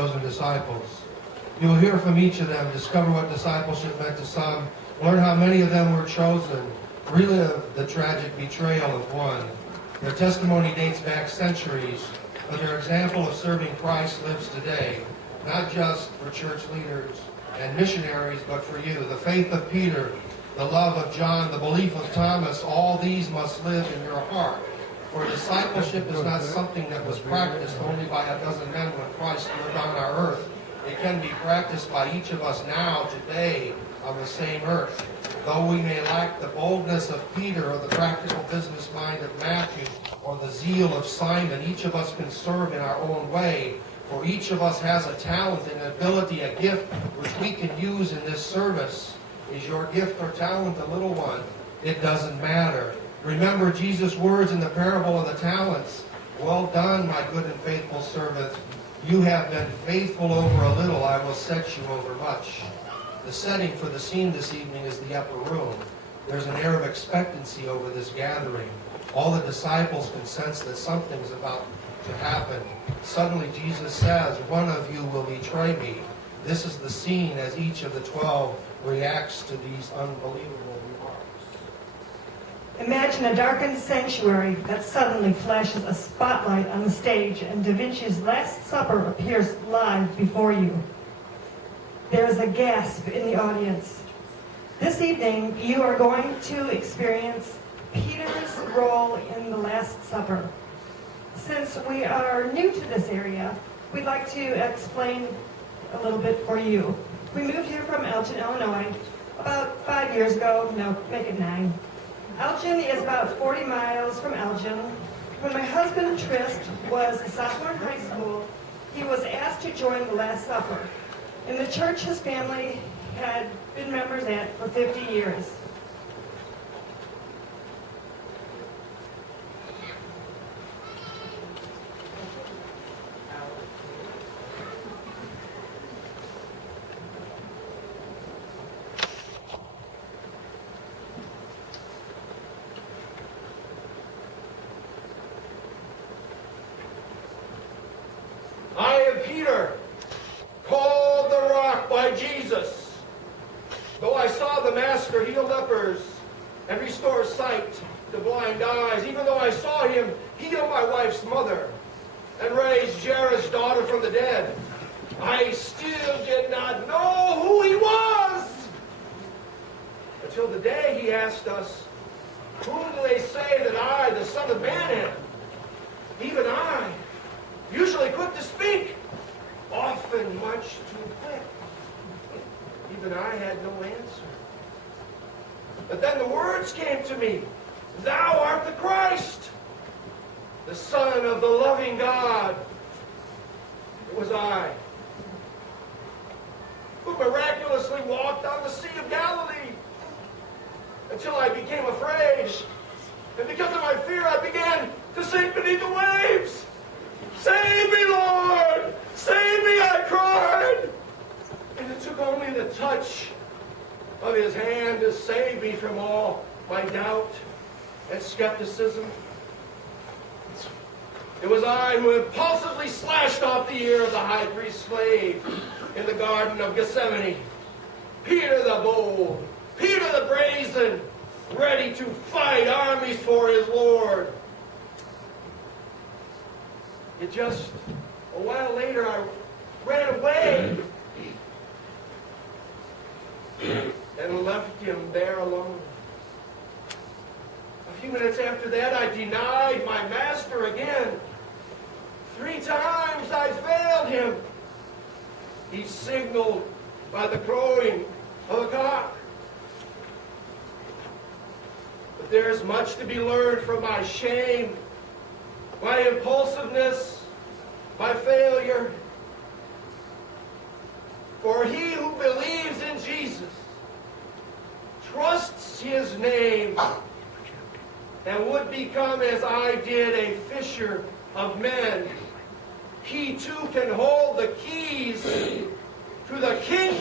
chosen disciples. You will hear from each of them, discover what discipleship meant to some, learn how many of them were chosen, relive the tragic betrayal of one. Their testimony dates back centuries, but their example of serving Christ lives today, not just for church leaders and missionaries, but for you. The faith of Peter, the love of John, the belief of Thomas, all these must live in your heart. For discipleship is not something that was practiced only by a dozen men when Christ lived on our earth. It can be practiced by each of us now, today, on the same earth. Though we may lack the boldness of Peter or the practical business mind of Matthew or the zeal of Simon, each of us can serve in our own way. For each of us has a talent, an ability, a gift which we can use in this service. Is your gift or talent a little one? It doesn't matter. Remember Jesus' words in the parable of the talents. Well done, my good and faithful servant. You have been faithful over a little. I will set you over much. The setting for the scene this evening is the upper room. There's an air of expectancy over this gathering. All the disciples can sense that something's about to happen. Suddenly Jesus says, one of you will betray me. This is the scene as each of the 12 reacts to these unbelievable remarks. Imagine a darkened sanctuary that suddenly flashes a spotlight on the stage and Da Vinci's Last Supper appears live before you. There is a gasp in the audience. This evening, you are going to experience Peter's role in the Last Supper. Since we are new to this area, we'd like to explain a little bit for you. We moved here from Elgin, Illinois, about 5 years ago. No, make it 9. Elgin is about 40 miles from Elgin. When my husband, Tryst, was a sophomore in high school, he was asked to join the Last Supper. In the church his family had been members at for 50 years. I am Peter, called the Rock by Jesus. Though I saw the Master heal lepers and restore sight to blind eyes, even though I saw him heal my wife's mother and raise Jairus' daughter from the dead, I still did not know who he was. Until the day he asked us, whom do they say that I, the Son of Man, am? Even I, usually quick to speak, often much too quick. Even I had no answer. But then the words came to me, Thou art the Christ, the Son of the loving God. It was I who miraculously walked on the Sea of Galilee until I became afraid. And because of my fear, I began to sink beneath the waves. Save me, Lord! Save me, I cried! And it took only the touch of his hand to save me from all my doubt and skepticism. It was I who impulsively slashed off the ear of the high priest's slave in the Garden of Gethsemane. Peter the bold, Peter the brazen, ready to fight armies for his Lord. Yet just a while later, I ran away and left him there alone. A few minutes after that, I denied my master again. 3 times I failed him. He signaled by the crowing of a cock. But there's much to be learned from my shame, my impulsiveness, my failure. For he who believes in Jesus, trusts his name, and would become, as I did, a fisher of men, he too can hold the keys to the kingdom.